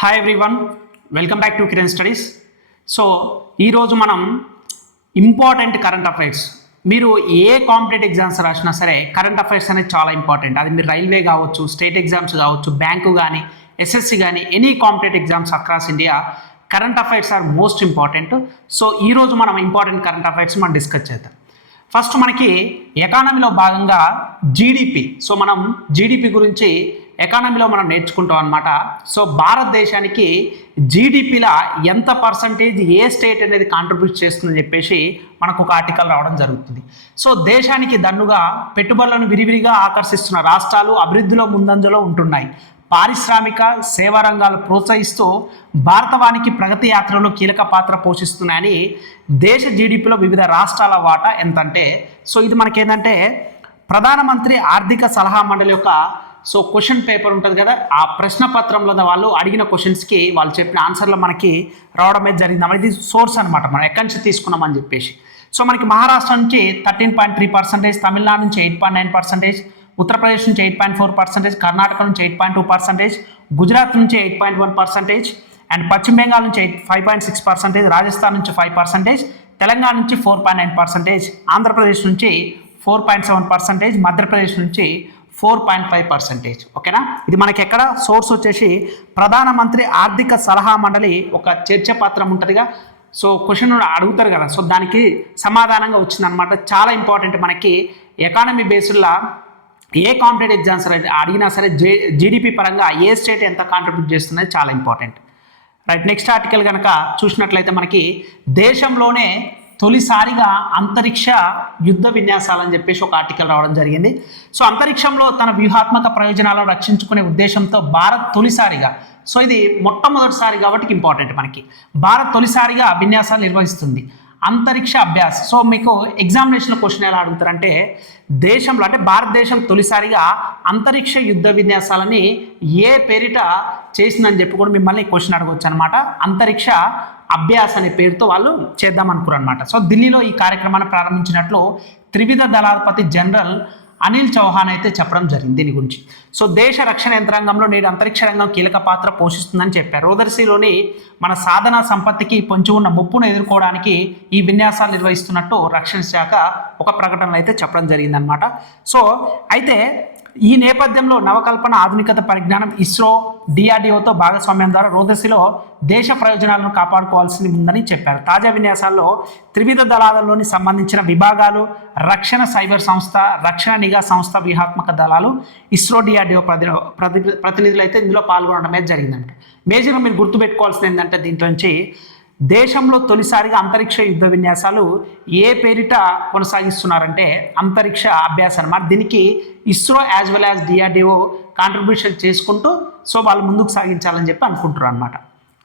Hi everyone, welcome back to Kiran studies. So ఈరోజు మనం important current affairs, మీరు ఏ competitive exams రాసినా సరే కరెంట్ అఫైర్స్ అనేది చాలా ఇంపార్టెంట్. అది మీరు రైల్వే కావచ్చు, స్టేట్ ఎగ్జామ్స్ కావచ్చు, బ్యాంకు కానీ, ఎస్ఎస్సి కానీ, any competitive exams across India current affairs are most important. So ఈరోజు మనం ఇంపార్టెంట్ కరెంట్ అఫైర్స్ మనం డిస్కస్ చేద్దాం. ఫస్ట్ మనకి ఎకానమీలో భాగంగా జీడిపి. సో మనం జీడిపి గురించి ఎకానమీలో మనం నేర్చుకుంటాం అనమాట. సో భారతదేశానికి జీడిపిలా ఎంత పర్సంటేజ్ ఏ స్టేట్ అనేది కాంట్రిబ్యూట్ చేస్తుందని చెప్పేసి మనకు ఒక ఆర్టికల్ రావడం జరుగుతుంది. సో దేశానికి దన్నుగా పెట్టుబడులను విరివిరిగా ఆకర్షిస్తున్న రాష్ట్రాలు అభివృద్ధిలో ముందంజలో ఉంటున్నాయి. పారిశ్రామిక సేవా రంగాలు ప్రోత్సహిస్తూ భారతవానికి ప్రగతి యాత్రలో కీలక పాత్ర పోషిస్తున్నాయని దేశ జీడిపిలో వివిధ రాష్ట్రాల వాటా ఎంతంటే, సో ఇది మనకేంటంటే ప్రధానమంత్రి ఆర్థిక సలహా మండలి యొక్క క్వశ్చన్ పేపర్ ఉంటుంది కదా, ఆ ప్రశ్న పత్రంలో వాళ్ళు అడిగిన క్వశ్చన్స్కి వాళ్ళు చెప్పిన ఆన్సర్లు మనకి రావడమే జరిగింది. ఇది సోర్స్ అనమాట, మనం ఎక్కడి నుంచి తీసుకున్నామని చెప్పేసి. సో మనకి మహారాష్ట్ర నుంచి 13.3%, తమిళనాడు నుంచి 8.9%, ఉత్తరప్రదేశ్ నుంచి 8.4%, కర్ణాటక నుంచి 8.2%, గుజరాత్ నుంచి 8.1%, అండ్ పశ్చిమ బెంగాల్ నుంచి 5.6%, రాజస్థాన్ నుంచి 5%, తెలంగాణ నుంచి 4.9%, ఆంధ్రప్రదేశ్ నుంచి 4.7%, మధ్యప్రదేశ్ నుంచి 4.5%. ఓకేనా, ఇది మనకి ఎక్కడ సోర్స్ వచ్చేసి ప్రధానమంత్రి ఆర్థిక సలహా మండలి ఒక చర్చ పత్రం ఉంటుందిగా. సో క్వశ్చన్ అడుగుతారు కదా, సో దానికి సమాధానంగా వచ్చిందనమాట. చాలా ఇంపార్టెంట్ మనకి ఎకానమీ బేస్డ్లా ఏ కాంపిటేటివ్ ఎగ్జామ్స్ అడిగినా సరే జీడిపి పరంగా ఏ స్టేట్ ఎంత కాంట్రిబ్యూట్ చేస్తుందో చాలా ఇంపార్టెంట్. రైట్, నెక్స్ట్ ఆర్టికల్ కనుక చూసినట్లయితే మనకి దేశంలోనే తొలిసారిగా అంతరిక్ష యుద్ధ విన్యాసాలని చెప్పేసి ఒక ఆర్టికల్ రావడం జరిగింది. సో అంతరిక్షంలో తన వ్యూహాత్మక ప్రయోజనాలను రక్షించుకునే ఉద్దేశంతో భారత్ తొలిసారిగా, సో ఇది మొట్టమొదటిసారి కాబట్టి ఇంపార్టెంట్ మనకి, భారత్ తొలిసారిగా విన్యాసాలు నిర్వహిస్తుంది. అంతరిక్ష అభ్యాస్. సో మీకు ఎగ్జామినేషన్లో క్వశ్చన్ ఎలా అడుగుతారంటే, దేశంలో అంటే భారతదేశం తొలిసారిగా అంతరిక్ష యుద్ధ విన్యాసాలని ఏ పేరిట చేసిందని చెప్పి కూడా మిమ్మల్ని క్వశ్చన్ అడగవచ్చు అనమాట. అంతరిక్ష అభ్యాస్ అనే పేరుతో వాళ్ళు చేద్దాం అనుకున్నారు అనమాట. సో ఢిల్లీలో ఈ కార్యక్రమాన్ని ప్రారంభించినట్లు త్రివిధ దళాధిపతి జనరల్ అనిల్ చౌహాన్ అయితే చెప్పడం జరిగింది దీని గురించి. సో దేశ రక్షణ యంత్రాంగంలో నేడు అంతరిక్ష రంగం కీలక పాత్ర పోషిస్తుందని చెప్పారు. రోదర్సీలోని మన సాధన సంపత్తికి పొంచి ఉన్న ముప్పును ఎదుర్కోవడానికి ఈ విన్యాసాలు నిర్వహిస్తున్నట్టు రక్షణ శాఖ ఒక ప్రకటనలో అయితే చెప్పడం జరిగిందనమాట. సో అయితే ఈ నేపథ్యంలో నవకల్పన, ఆధునికత పరిజ్ఞానం, ఇస్రో, డిఆర్డిఓతో భాగస్వామ్యం ద్వారా రోదర్సీలో దేశ ప్రయోజనాలను కాపాడుకోవాల్సి ఉందని చెప్పారు. తాజా విన్యాసాల్లో త్రివిధ దళాలలోని సంబంధించిన విభాగాలు, రక్షణ సైబర్ సంస్థ, రక్షణ నిఘా సంస్థ వ్యూహాత్మక దళాలు, ఇస్రో, డిఆర్డిఓ ప్రతినిధులు అయితే ఇందులో పాల్గొనడమే జరిగిందంట. మేజర్గా మీరు గుర్తుపెట్టుకోవాల్సింది ఏంటంటే దీంట్లో నుంచి దేశంలో తొలిసారిగా అంతరిక్ష యుద్ధ విన్యాసాలు ఏ పేరిట కొనసాగిస్తున్నారంటే అంతరిక్ష అభ్యాసం అన్నమాట. దీనికి ISRO as well as DRDO contribution చేసుకుంటూ సో వాళ్ళు ముందుకు సాగించాలని చెప్పి అనుకుంటున్నారు అనమాట.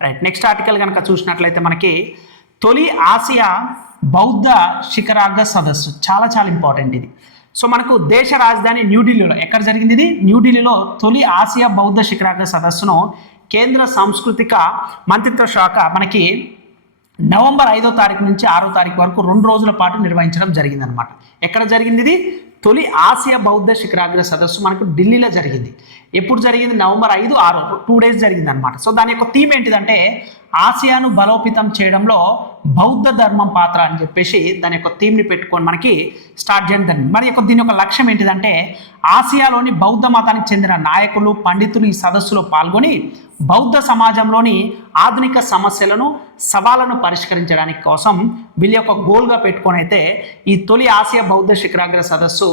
రైట్, నెక్స్ట్ ఆర్టికల్ కనుక చూసినట్లయితే మనకి తొలి ఆసియా బౌద్ధ శిఖరాగ్ర సదస్సు చాలా చాలా ఇంపార్టెంట్ ఇది. సో మనకు దేశ రాజధాని న్యూఢిల్లీలో ఎక్కడ జరిగింది ఇది? న్యూఢిల్లీలో తొలి ఆసియా బౌద్ధ శిఖరాగ్ర సదస్సును కేంద్ర సాంస్కృతిక మంత్రిత్వ శాఖ మనకి నవంబర్ 5వ తారీఖు నుంచి 6వ తారీఖు వరకు 2 రోజుల పాటు నిర్వహించడం జరిగిందనమాట. ఎక్కడ జరిగింది ఇది? తొలి ఆసియా బౌద్ధ శిఖరాగ్ర సదస్సు మనకు ఢిల్లీలో జరిగింది. ఎప్పుడు జరిగింది? నవంబర్ 5, 6, 2 డేస్ జరిగిందనమాట. సో దాని యొక్క థీమ్ ఏంటిదంటే ఆసియాను బలోపేతం చేయడంలో బౌద్ధ ధర్మం పాత్ర అని చెప్పేసి దాని యొక్క థీమ్ని పెట్టుకొని మనకి స్టార్ట్ చేయడం. మరి దీని యొక్క లక్ష్యం ఏంటిదంటే ఆసియాలోని బౌద్ధ మతానికి చెందిన నాయకులు, పండితులు ఈ సదస్సులో పాల్గొని బౌద్ధ సమాజంలోని ఆధునిక సమస్యలను, సవాళ్లను పరిష్కరించడానికి కోసం వీళ్ళ యొక్క గోల్గా పెట్టుకొని అయితే ఈ తొలి ఆసియా బౌద్ధ శిఖరాగ్ర సదస్సు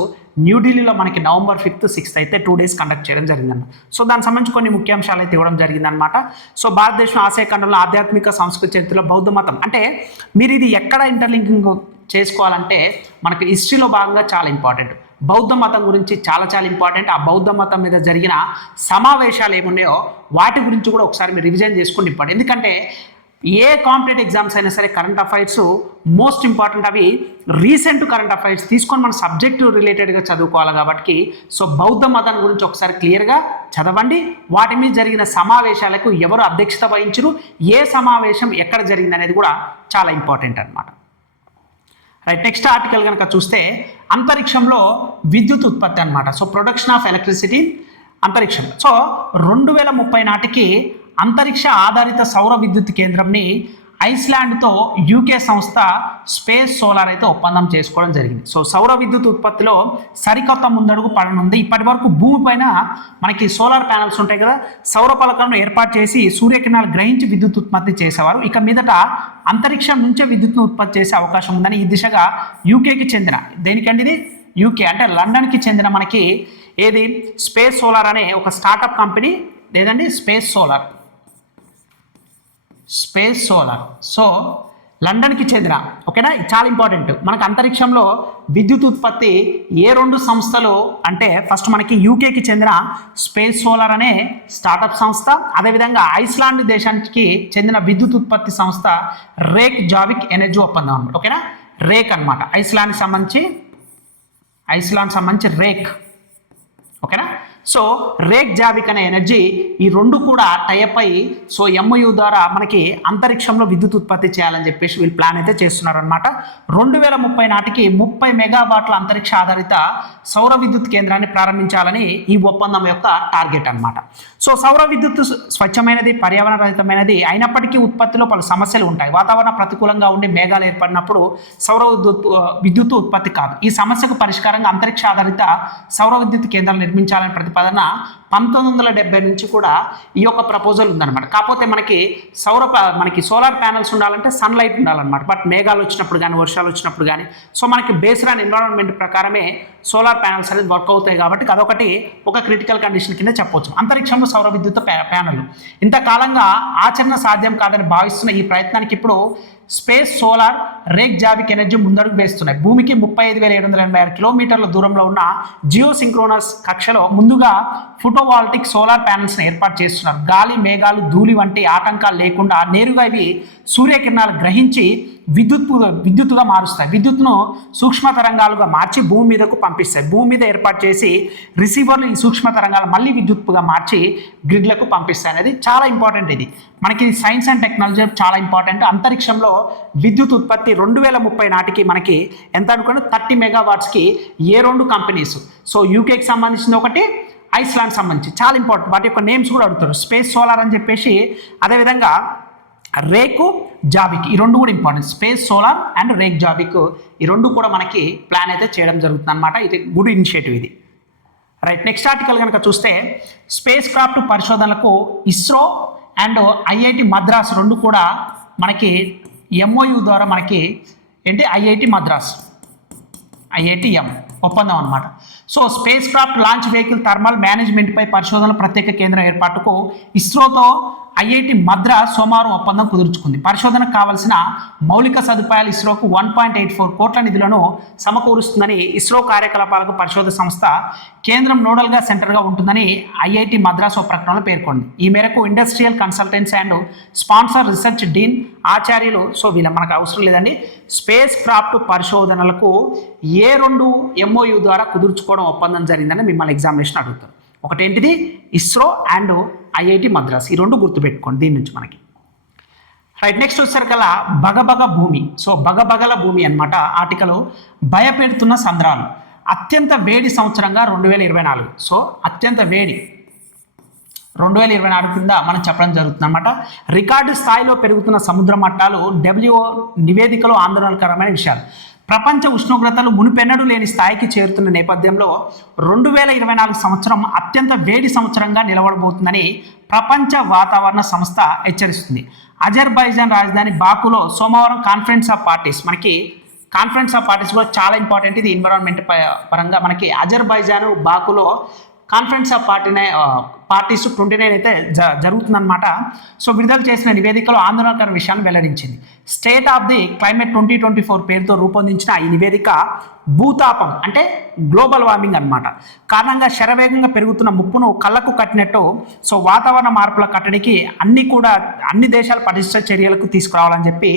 న్యూఢిల్లీలో మనకి నవంబర్ 5th, 6th అయితే 2 డేస్ కండక్ట్ చేయడం జరిగిందన్నమాట. సో దానికి సంబంధించి కొన్ని ముఖ్యాంశాలు అయితే ఇవ్వడం జరిగిందనమాట. సో భారతదేశం ఆసియా ఖండంలో ఆధ్యాత్మిక సంస్కృతి చరిత్రలో బౌద్ధ మతం అంటే మీరు ఇది ఎక్కడ ఇంటర్లింకింగ్ చేసుకోవాలంటే మనకు హిస్టరీలో భాగంగా చాలా ఇంపార్టెంట్. బౌద్ధ మతం గురించి చాలా చాలా ఇంపార్టెంట్. ఆ బౌద్ధ మతం మీద జరిగిన సమావేశాలు ఏమున్నాయో వాటి గురించి కూడా ఒకసారి మీరు రివిజన్ చేసుకుని ఇంపార్టెంట్. ఎందుకంటే ఏ కాంపిటేటివ్ ఎగ్జామ్స్ అయినా సరే కరెంట్ అఫైర్స్ మోస్ట్ ఇంపార్టెంట్. అవి రీసెంట్ కరెంట్ అఫైర్స్ తీసుకొని మన సబ్జెక్టు రిలేటెడ్గా చదువుకోవాలి కాబట్టి సో బౌద్ధ మతం గురించి ఒకసారి క్లియర్గా చదవండి. వాటి మీద జరిగిన సమావేశాలకు ఎవరు అధ్యక్షత వహించరు, ఏ సమావేశం ఎక్కడ జరిగింది అనేది కూడా చాలా ఇంపార్టెంట్ అనమాట. రైట్, నెక్స్ట్ ఆర్టికల్ కనుక చూస్తే అంతరిక్షంలో విద్యుత్ ఉత్పత్తి అనమాట. సో ప్రొడక్షన్ ఆఫ్ ఎలక్ట్రిసిటీ అంతరిక్షంలో. సో 2030 నాటికి అంతరిక్ష ఆధారిత సౌర విద్యుత్ కేంద్రంని ఐస్లాండ్తో యూకే సంస్థ స్పేస్ సోలార్ అయితే ఒప్పందం చేసుకోవడం జరిగింది. సో సౌర విద్యుత్ ఉత్పత్తిలో సరికొత్త ముందడుగు పడనుంది. ఇప్పటి వరకు భూమిపైన మనకి సోలార్ ప్యానల్స్ ఉంటాయి కదా, సౌర పలకలను ఏర్పాటు చేసి సూర్యకిరణాలు గ్రహించి విద్యుత్ ఉత్పత్తి చేసేవారు. ఇక మీదట అంతరిక్షం నుంచే విద్యుత్ను ఉత్పత్తి చేసే అవకాశం ఉందని ఈ దిశగా యూకేకి చెందిన, దేనికండి ఇది యూకే అంటే లండన్కి చెందిన మనకి ఏది స్పేస్ సోలార్ అనే ఒక స్టార్టప్ కంపెనీ లేదండి స్పేస్ సోలార్. సో లండన్కి చెందిన, ఓకేనా, చాలా ఇంపార్టెంట్. మనకు అంతరిక్షంలో విద్యుత్ ఉత్పత్తి ఏ రెండు సంస్థలు అంటే ఫస్ట్ మనకి యూకేకి చెందిన స్పేస్ సోలార్ అనే స్టార్టప్ సంస్థ, అదేవిధంగా ఐస్లాండ్ దేశానికి చెందిన విద్యుత్ ఉత్పత్తి సంస్థ రేక్ జావిక్ ఎనర్జీ ఒప్పందం అనమాట. ఓకేనా, రేక్ అనమాట, ఐస్లాండ్ సంబంధించి రేక్. ఓకేనా, సో రేక్ జావిక్ అనే ఎనర్జీ ఈ రెండు కూడా టైప్ అయి సో ఎంఓయూ ద్వారా మనకి అంతరిక్షంలో విద్యుత్ ఉత్పత్తి చేయాలని చెప్పేసి వీళ్ళు ప్లాన్ అయితే చేస్తున్నారు అనమాట. 2030 నాటికి 30 మెగావాట్ల అంతరిక్ష ఆధారిత సౌర విద్యుత్ కేంద్రాన్ని ప్రారంభించాలని ఈ ఒప్పందం యొక్క టార్గెట్ అనమాట. సో సౌర విద్యుత్ స్వచ్ఛమైనది, పర్యావరణ రహితమైనది అయినప్పటికీ ఉత్పత్తిలో పలు సమస్యలు ఉంటాయి. వాతావరణ ప్రతికూలంగా ఉండి మేఘాలు ఏర్పడినప్పుడు సౌర విద్యుత్ ఉత్పత్తి కాదు. ఈ సమస్యకు పరిష్కారంగా అంతరిక్ష ఆధారిత సౌర విద్యుత్ కేంద్రాలు నిర్మించాలని ప్రతిపాదన 1970 నుంచి కూడా ఈ యొక్క ప్రపోజల్ ఉందన్నమాట. కాకపోతే మనకి సోలార్ ప్యానల్స్ ఉండాలంటే సన్లైట్ ఉండాలన్నమాట. బట్ మేఘాలు వచ్చినప్పుడు కానీ వర్షాలు వచ్చినప్పుడు కానీ సో మనకి బేస్డ్ ఆన్ ఎన్విరాన్మెంట్ ప్రకారమే సోలార్ ప్యానల్స్ అనేది వర్క్ అవుతాయి. కాబట్టి అదొకటి ఒక క్రిటికల్ కండిషన్ కింద చెప్పవచ్చు. అంతరిక్షంలో సౌర విద్యుత్ ప్యానల్ ఇంతకాలంగా ఆచరణ సాధ్యం కాదని భావిస్తున్న ఈ ప్రయత్నానికి ఇప్పుడు స్పేస్ సోలార్ రేక్ జావిక్ ఎనర్జీ ముందడుగు వేస్తున్నాయి. భూమికి 35,786 కిలోమీటర్ల దూరంలో ఉన్న జియో సింక్రోనస్ కక్షలో ముందుగా ఫోటోవాల్టిక్ సోలార్ ప్యానల్స్ని ఏర్పాటు చేస్తున్నారు. గాలి, మేఘాలు, ధూళి వంటి ఆటంకాలు లేకుండా నేరుగా ఇవి సూర్యకిరణాలు గ్రహించి విద్యుత్తుగా మారుస్తాయి. విద్యుత్తును సూక్ష్మ తరంగాలుగా మార్చి భూమి మీదకు పంపిస్తాయి. భూమి మీద ఏర్పాటు చేసి రిసీవర్లు ఈ సూక్ష్మ తరంగాలు మళ్ళీ విద్యుత్తుగా మార్చి గ్రిడ్లకు పంపిస్తాయి అనేది చాలా ఇంపార్టెంట్. ఇది మనకి సైన్స్ అండ్ టెక్నాలజీ చాలా ఇంపార్టెంట్. అంతరిక్షంలో విద్యుత్ ఉత్పత్తి 2030 నాటికి మనకి ఎంత అనుకోండి 30 మెగావాట్స్కి ఏ రెండు కంపెనీస్, సో యూకేకి సంబంధించిన ఒకటి, ఐస్లాండ్ సంబంధించి చాలా ఇంపార్టెంట్. వాటి యొక్క నేమ్స్ కూడా అడుగుతారు, స్పేస్ సోలార్ అని చెప్పేసి, అదేవిధంగా రేకు జావిక్, ఈ రెండు కూడా ఇంపార్టెంట్. స్పేస్ సోలార్ అండ్ రేక్ జావిక్ ఈ రెండు కూడా మనకి ప్లాన్ అయితే చేయడం జరుగుతుంది అనమాట. ఇది గుడ్ ఇనిషియేటివ్ ఇది. రైట్, నెక్స్ట్ ఆర్టికల్ కనుక చూస్తే స్పేస్ క్రాఫ్ట్ పరిశోధనలకు ఇస్రో అండ్ ఐఐటి మద్రాస్ రెండు కూడా మనకి ఎంఓయూ ద్వారా మనకి ఏంటి ఐఐటిఎం ఒప్పందం అనమాట. So spacecraft launch vehicle thermal మేనేజ్మెంట్పై పరిశోధనల ప్రత్యేక కేంద్రం ఏర్పాటుకు ఇస్రోతో ఐఐటి మద్రాస్ సోమవారం ఒప్పందం కుదుర్చుకుంది. పరిశోధనకు కావాల్సిన మౌలిక సదుపాయాలు ఇస్రోకు 1.84 కోట్ల నిధులను సమకూరుస్తుందని ఇస్రో కార్యకలాపాలకు పరిశోధన సంస్థ కేంద్రం నోడల్గా సెంటర్గా ఉంటుందని ఐఐటి మద్రాస్ ఒక ప్రకటనలో పేర్కొంది. ఈ మేరకు industrial consultancy and sponsor research dean ఆచార్యులు, సో వీళ్ళ మనకు అవసరం లేదండి, స్పేస్ క్రాఫ్ట్ పరిశోధనలకు ఏ రెండు ఎంఓయూ ద్వారా కుదుర్చుకోవడం ఒప్పందం జరిగిందని మిమ్మల్ని ఎగ్జామినేషన్ అడుగుతారు. ఒకటేంటిది ఇస్రో అండ్ ఐఐటి మద్రాస్, ఈ రెండు గుర్తుపెట్టుకోండి దీని నుంచి మనకి. రైట్, నెక్స్ట్ వచ్చేసరికల్లా బగబగ భూమి. సో బగబగల భూమి అనమాట ఆర్టికల్. భయపెడుతున్న సంద్రాలు అత్యంత వేడి సంవత్సరంగా 2024. సో అత్యంత వేడి 2024 కింద మనం చెప్పడం జరుగుతుంది అనమాట. రికార్డు స్థాయిలో పెరుగుతున్న సముద్ర మట్టాలు WHO నివేదికలో ఆందోళనకరమైన విషయాలు. ప్రపంచ ఉష్ణోగ్రతలు మునుపెన్నడూ లేని స్థాయికి చేరుతున్న నేపథ్యంలో 2024 సంవత్సరం అత్యంత వేడి సంవత్సరంగా నిలబడబోతుందని ప్రపంచ వాతావరణ సంస్థ హెచ్చరిస్తుంది. అజర్బైజాన్ రాజధాని బాకులో సోమవారం కాన్ఫరెన్స్ ఆఫ్ పార్టీస్, మనకి కాన్ఫరెన్స్ ఆఫ్ పార్టీస్ కూడా చాలా ఇంపార్టెంట్. ఇది ఎన్విరాన్మెంట్ పరంగా మనకి అజర్బైజాన్ బాకులో కాన్ఫరెన్స్ ఆఫ్ పార్టీస్ 29 అయితే జరుగుతుందన్నమాట. సో విడుదల చేసిన నివేదికలో ఆందోళనకర విషయాన్ని వెల్లడించింది. స్టేట్ ఆఫ్ ది క్లైమేట్ 2024 పేరుతో రూపొందించిన ఈ నివేదిక భూతాపం అంటే గ్లోబల్ వార్మింగ్ అనమాట కారణంగా శరవేగంగా పెరుగుతున్న ముప్పును కళ్ళకు కట్టినట్టు సో వాతావరణ మార్పుల కట్టడికి అన్ని దేశాలు పటిష్ట చర్యలకు తీసుకురావాలని చెప్పి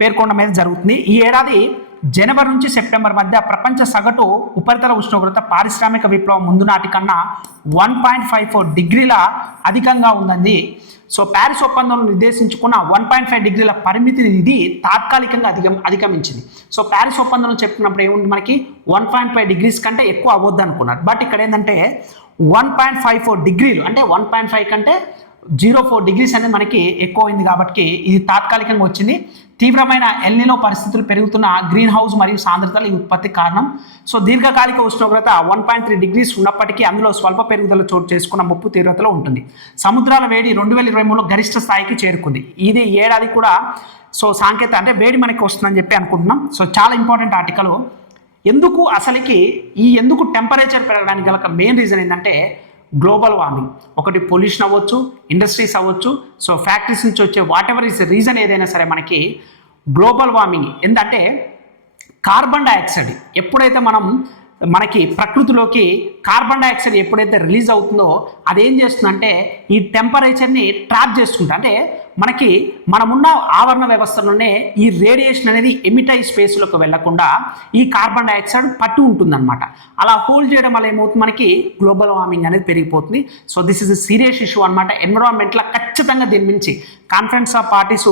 పేర్కొనడం మీద జరుగుతుంది. ఈ ఏడాది జనవరి నుంచి సెప్టెంబర్ మధ్య ప్రపంచ సగటు ఉపరితల ఉష్ణోగ్రత పారిశ్రామిక విప్లవం ముందు నాటి కన్నా 1.54 డిగ్రీల అధికంగా ఉందండి. సో ప్యారిస్ ఒప్పందంలో నిర్దేశించుకున్న 1.5 డిగ్రీల పరిమితిని ఇది తాత్కాలికంగా అధిగమించింది. సో ప్యారిస్ ఒప్పందంలో చెప్పుకున్నప్పుడు ఏముంది మనకి 1.5 డిగ్రీస్ కంటే ఎక్కువ అవ్వద్దు అనుకున్నారు. బట్ ఇక్కడ ఏంటంటే 1.54 డిగ్రీలు అంటే 1.5 కంటే 04 degrees అనేది మనకి ఎక్కువ అయింది కాబట్టి ఇది తాత్కాలికంగా వచ్చింది. తీవ్రమైన ఎల్నినో పరిస్థితులు పెరుగుతున్న గ్రీన్ హౌస్ మరియు సాంద్రతలు ఈ ఉత్పత్తి కారణం. సో దీర్ఘకాలిక ఉష్ణోగ్రత 1.3 degrees ఉన్నప్పటికీ అందులో స్వల్ప పెరుగుదల చోటు చేసుకున్న ముప్పు తీవ్రతలో ఉంటుంది. సముద్రాల వేడి 2023లో గరిష్ట స్థాయికి చేరుకుంది. ఇది ఏడాది కూడా సో సాంకేతిక అంటే వేడి మనకి వస్తుందని చెప్పి అనుకుంటున్నాం. సో చాలా ఇంపార్టెంట్ ఆర్టికల్. ఎందుకు అసలుకి ఎందుకు టెంపరేచర్ పెరగడానికి గల మెయిన్ రీజన్ ఏంటంటే గ్లోబల్ వార్మింగ్. ఒకటి పొల్యూషన్ అవ్వచ్చు, ఇండస్ట్రీస్ అవ్వచ్చు, సో ఫ్యాక్టరీస్ నుంచి వచ్చే వాట్ ఎవర్ ఇస్ రీజన్ ఏదైనా సరే మనకి గ్లోబల్ వార్మింగ్ ఏంటంటే కార్బన్ డైఆక్సైడ్ ఎప్పుడైతే మనకి ప్రకృతిలోకి కార్బన్ డైఆక్సైడ్ ఎప్పుడైతే రిలీజ్ అవుతుందో అదేం చేస్తుందంటే ఈ టెంపరేచర్ని ట్రాప్ చేసుకుంటా, అంటే మనమున్న ఆవరణ వ్యవస్థలోనే ఈ రేడియేషన్ అనేది ఎమిట్ అయ్యి స్పేస్లోకి వెళ్లకుండా ఈ కార్బన్ డైఆక్సైడ్ పట్టు ఉంటుందన్నమాట. అలా హోల్డ్ చేయడం వల్ల ఏమవుతుంది, మనకి గ్లోబల్ వార్మింగ్ అనేది పెరిగిపోతుంది. So this is serious issue అనమాట. ఎన్విరాన్మెంట్లో ఖచ్చితంగా దీని నుంచి కాన్ఫరెన్స్ ఆఫ్ పార్టీస్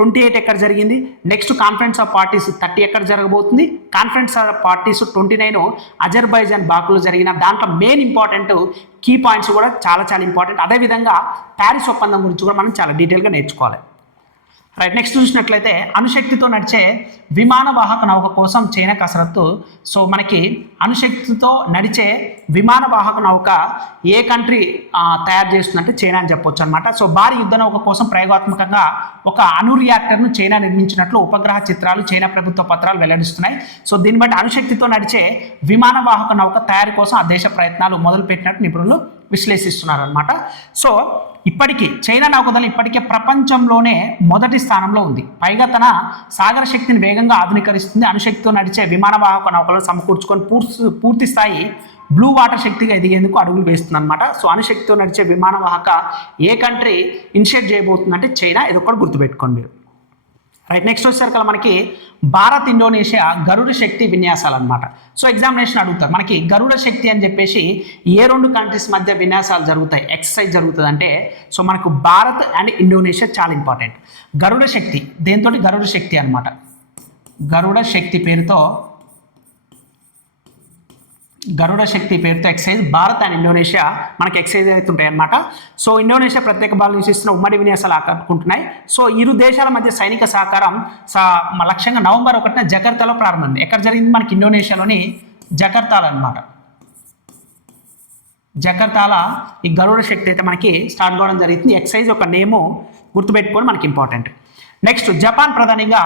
28 ఎక్కడ జరిగింది, నెక్స్ట్ కాన్ఫరెన్స్ ఆఫ్ పార్టీస్ 30 ఎక్కడ జరగబోతుంది, కాన్ఫరెన్స్ ఆఫ్ పార్టీస్ 29 అజర్బైజాన్ బాకులో జరిగిన దాంట్లో మెయిన్ ఇంపార్టెంట్ కీ పాయింట్స్ కూడా చాలా చాలా ఇంపార్టెంట్. అదేవిధంగా ప్యారిస్ ఒప్పందం గురించి కూడా మనం చాలా డీటెయిల్గా నేర్చుకోవాలి. రైట్, నెక్స్ట్ చూసినట్లయితే అణుశక్తితో నడిచే విమాన వాహక నౌక కోసం చైనా కసరత్తు. సో మనకి అణుశక్తితో నడిచే విమాన వాహక నౌక ఏ కంట్రీ తయారు చేస్తుందంటే చైనా అని చెప్పొచ్చు అనమాట. సో భారీ యుద్ధ నౌక కోసం ప్రయోగాత్మకంగా ఒక అణు రియాక్టర్ను చైనా నిర్మించినట్లు ఉపగ్రహ చిత్రాలు, చైనా ప్రభుత్వ పత్రాలు వెల్లడిస్తున్నాయి. సో దీన్ని బట్టి అణుశక్తితో నడిచే విమాన వాహక నౌక తయారీ కోసం ఆ దేశ ప్రయత్నాలు మొదలుపెట్టినట్టు నిపుణులు విశ్లేషిస్తున్నారు అనమాట. సో ఇప్పటికీ చైనా నౌకదళం ఇప్పటికే ప్రపంచంలోనే మొదటి స్థానంలో ఉంది. పైగా తన సాగర శక్తిని వేగంగా ఆధునీకరిస్తుంది. అణుశక్తితో నడిచే విమాన వాహక నౌకలను సమకూర్చుకొని పూర్తి స్థాయి బ్లూ వాటర్ శక్తిగా ఎదిగేందుకు అడుగులు వేస్తుంది అనమాట. సో అణుశక్తితో నడిచే విమాన వాహక ఏ కంట్రీ ఇనిషియేట్ చేయబోతుందంటే చైనా. ఇది ఒకటి గుర్తుపెట్టుకోండి మీరు. రైట్, నెక్స్ట్ వచ్చేసరికి మనకి భారత్ ఇండోనేషియా గరుడ శక్తి విన్యాసాలు అనమాట. సో ఎగ్జామినేషన్ అడుగుతారు మనకి గరుడ శక్తి అని చెప్పేసి ఏ రెండు కంట్రీస్ మధ్య విన్యాసాలు జరుగుతాయి, ఎక్సర్సైజ్ జరుగుతుంది అంటే సో మనకు భారత్ అండ్ ఇండోనేషియా చాలా ఇంపార్టెంట్. గరుడ శక్తి దేంతో గరుడ శక్తి అనమాట. గరుడ శక్తి పేరుతో ఎక్సైజ్ భారత్ అండ్ ఇండోనేషియా మనకి ఎక్సైజ్ అయితే ఉంటాయి అనమాట. సో ఇండోనేషియా ప్రత్యేక బాలు నివసిస్తున్న ఉమ్మడి విన్యాసాలు ఆకట్టుకుంటున్నాయి. సో ఇరు దేశాల మధ్య సైనిక సహకారం లక్ష్యంగా నవంబర్ 1న జకర్తాలో ప్రారంభమైంది. ఎక్కడ జరిగింది, మనకి ఇండోనేషియాలోని జకర్తాలో అనమాట. జకర్తాల ఈ గరుడ శక్తి అయితే మనకి స్టార్ట్ కావడం జరుగుతుంది. ఎక్సైజ్ ఒక నేము గుర్తుపెట్టుకోవడం మనకి ఇంపార్టెంట్. నెక్స్ట్ జపాన్ ప్రధానిగా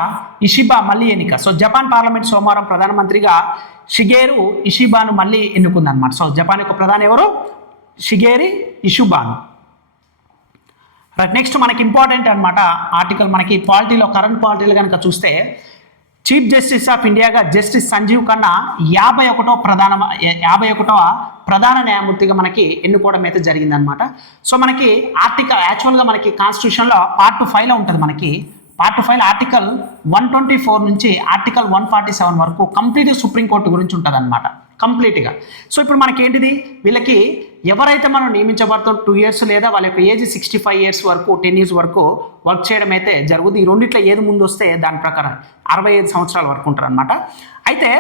ఇషిబా మళ్ళీ ఎన్నిక. సో జపాన్ పార్లమెంట్ సోమవారం ప్రధానమంత్రిగా షిగేరు ఇషిబాను మళ్ళీ ఎన్నుకుందనమాట. సో జపాన్ యొక్క ప్రధాని ఎవరు, షిగేరి ఇషిబాను. రైట్, నెక్స్ట్ మనకి ఇంపార్టెంట్ అనమాట ఆర్టికల్. మనకి పాలిటీలో కరెంట్ పాలిటీలు కనుక చూస్తే చీఫ్ జస్టిస్ ఆఫ్ ఇండియాగా జస్టిస్ సంజీవ్ ఖన్నా 51వ ప్రధాన న్యాయమూర్తిగా మనకి ఎన్నుకోవడం అయితే జరిగిందనమాట. సో మనకి ఆర్టికల్ యాక్చువల్గా మనకి కాన్స్టిట్యూషన్లో పార్ట్ 5లో ఉంటుంది. మనకి పార్ట్ 5 ఆర్టికల్ 124 నుంచి ఆర్టికల్ 147 వరకు కంప్లీట్గా సుప్రీంకోర్టు గురించి ఉంటుంది అనమాట కంప్లీట్గా. సో ఇప్పుడు మనకి ఏంటిది, వీళ్ళకి ఎవరైతే మనం నియమించబడతాం 2 years లేదా వాళ్ళ యొక్క ఏజ్ 65 years వరకు 10 years వరకు వర్క్ చేయడం అయితే జరుగుతుంది. ఈ రెండిట్లో ఏది ముందు వస్తే దాని ప్రకారం 65 సంవత్సరాల వరకు ఉంటారు అనమాట. అయితే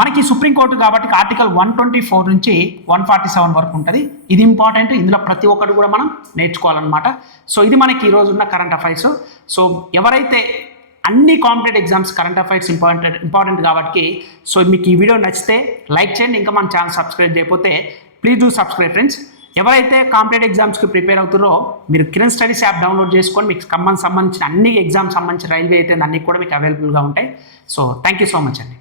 మనకి సుప్రీంకోర్టు కాబట్టి ఆర్టికల్ 124 నుంచి 147 వరకు ఉంటుంది. ఇది ఇంపార్టెంట్, ఇందులో ప్రతి ఒక్కటి కూడా మనం నేర్చుకోవాలన్నమాట. సో ఇది మనకి ఈరోజు ఉన్న కరెంట్ అఫైర్స్. సో ఎవరైతే అన్ని competitive exams current affairs important కాబట్టి సో మీకు ఈ వీడియో నచ్చితే లైక్ చేయండి. ఇంకా మన ఛానల్ సబ్స్క్రైబ్ చేయకపోతే ప్లీజ్ డూ సబ్స్క్రైబ్ ఫ్రెండ్స్. ఎవరైతే కాంపిటేటివ్ ఎగ్జామ్స్కి ప్రిపేర్ అవుతారో మీరు కిరణ్ స్టడీస్ యాప్ డౌన్లోడ్ చేసుకొని మీకు సంబంధించిన అన్ని ఎగ్జామ్స్ సంబంధించిన రైల్వే అయితే అన్నీ కూడా మీకు అవైలబుల్గా ఉంటాయి. So thank you so much అండి.